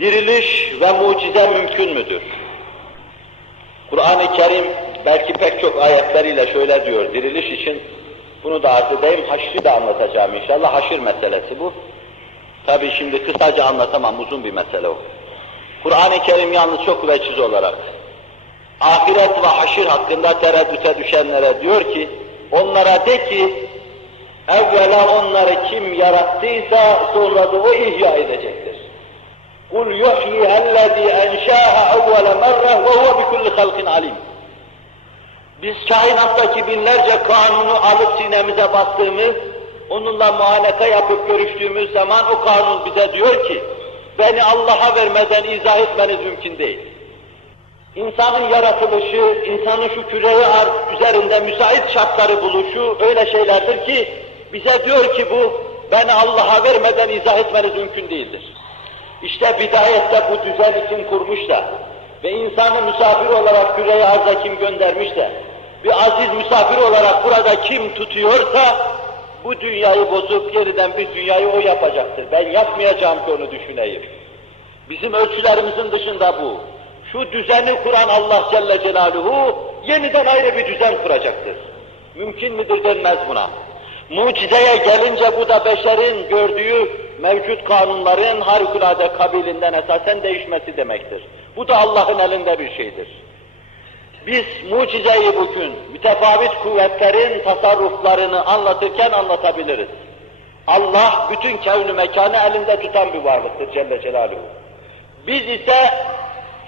Diriliş ve mucize mümkün müdür? Kur'an-ı Kerim belki pek çok ayetleriyle şöyle diyor, diriliş için bunu da arz edeyim, haşrı da anlatacağım inşallah, haşir meselesi bu. Tabi şimdi kısaca anlatamam, uzun bir mesele o. Kur'an-ı Kerim yalnız çok veçiz olarak, ahiret ve haşir hakkında tereddüte düşenlere diyor ki, onlara de ki, evvela onları kim yarattıysa sonra da o ihya edecektir. قُلْ يُحْيِهَا الَّذ۪ي اَنْشَاهَا اَوَّلَ مَرَّةً وَهُوَ بِكُلِّ خَلْقٍ عَلِيمٍ Biz kainattaki binlerce kanunu alıp sinemize bastığımız, onunla muhaneka yapıp görüştüğümüz zaman o kanun bize diyor ki, beni Allah'a vermeden izah etmeniz mümkün değil. İnsanın yaratılışı, insanın şu küreyi arz üzerinde müsait şartları buluşu öyle şeylerdir ki, bize diyor ki bu, beni Allah'a vermeden izah etmeniz mümkün değildir. İşte bidayette bu düzen için kurmuş da ve insanı misafir olarak küre arza kim göndermiş de bir aziz misafir olarak burada kim tutuyorsa bu dünyayı bozup yeniden bir dünyayı o yapacaktır. Ben yapmayacağım ki onu düşüneyim. Bizim ölçülerimizin dışında bu. Şu düzeni kuran Allah Celle Celaluhu yeniden ayrı bir düzen kuracaktır. Mümkün müdür denmez buna. Mucizeye gelince bu da beşerin gördüğü mevcut kanunların harikulade kabilinden esasen değişmesi demektir. Bu da Allah'ın elinde bir şeydir. Biz mucizeyi bugün mütefavit kuvvetlerin tasarruflarını anlatırken anlatabiliriz. Allah bütün kevn-ü mekanı elinde tutan bir varlıktır Celle Celaluhu. Biz ise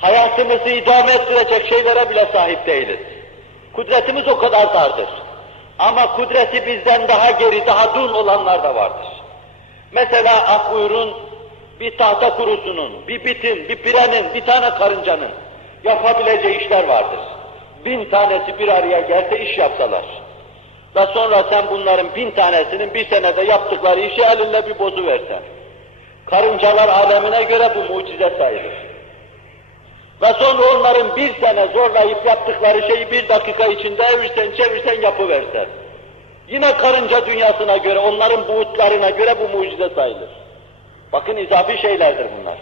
hayatımızı idame ettirecek şeylere bile sahip değiliz. Kudretimiz o kadar dardır. Ama kudreti bizden daha geri, daha dul olanlar da vardır. Mesela ah buyurun, bir tahta kurusunun, bir bitin, bir pirenin, bir tane karıncanın yapabileceği işler vardır. Bin tanesi bir araya gelse iş yapsalar. Ve sonra sen bunların bin tanesinin bir senede yaptıkları işi elinle bir bozu versen. Karıncalar alemine göre bu mucize sayılır. Ve sonra onların bir sene zorlayıp yaptıkları şeyi bir dakika içinde evirsen çevirsen yapıversen. Yine karınca dünyasına göre, onların buğutlarına göre bu mucize sayılır. Bakın izafi şeylerdir bunlar.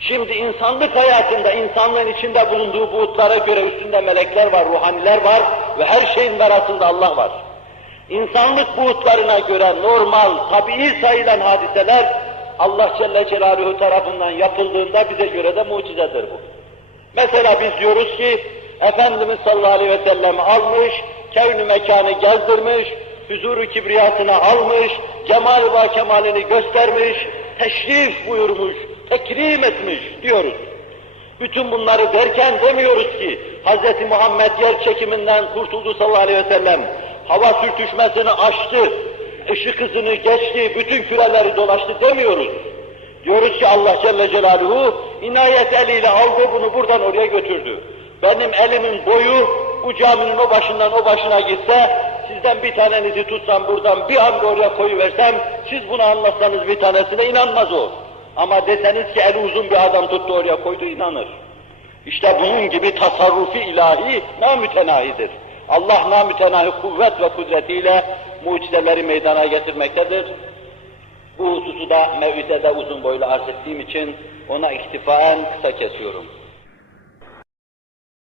Şimdi insanlık hayatında, insanlığın içinde bulunduğu buğutlara göre üstünde melekler var, ruhaniler var ve her şeyin verasında Allah var. İnsanlık buğutlarına göre normal, tabii sayılan hadiseler Allah Celle Celaluhu tarafından yapıldığında bize göre de mucizedir bu. Mesela biz diyoruz ki, Efendimiz sallallahu aleyhi ve sellem almış, kevn-ü mekanı gezdirmiş, huzuru kibriyasına almış, cemal ve kemalini göstermiş, teşrif buyurmuş, tekrim etmiş diyoruz. Bütün bunları derken demiyoruz ki, Hz. Muhammed yer çekiminden kurtuldu sallallahu aleyhi ve sellem, hava sürtüşmesini aştı, ışık hızını geçti, bütün küreleri dolaştı demiyoruz. Diyoruz ki Allah Celle Celaluhu inayet eliyle aldı bunu buradan oraya götürdü. Benim elimin boyu bu caminin o başından o başına gitse, sizden bir tanenizi tutsam buradan bir anda oraya koyuversem, siz bunu anlatsanız bir tanesine inanmaz o. Ama deseniz ki eli uzun bir adam tuttu oraya koydu inanır. İşte bunun gibi tasarrufi ilahi namütenahidir. Allah namütenahi kuvvet ve kudretiyle mucizeleri meydana getirmektedir. Bu hususu da mevizede uzun boylu arz ettiğim için ona iktifaen kısa kesiyorum.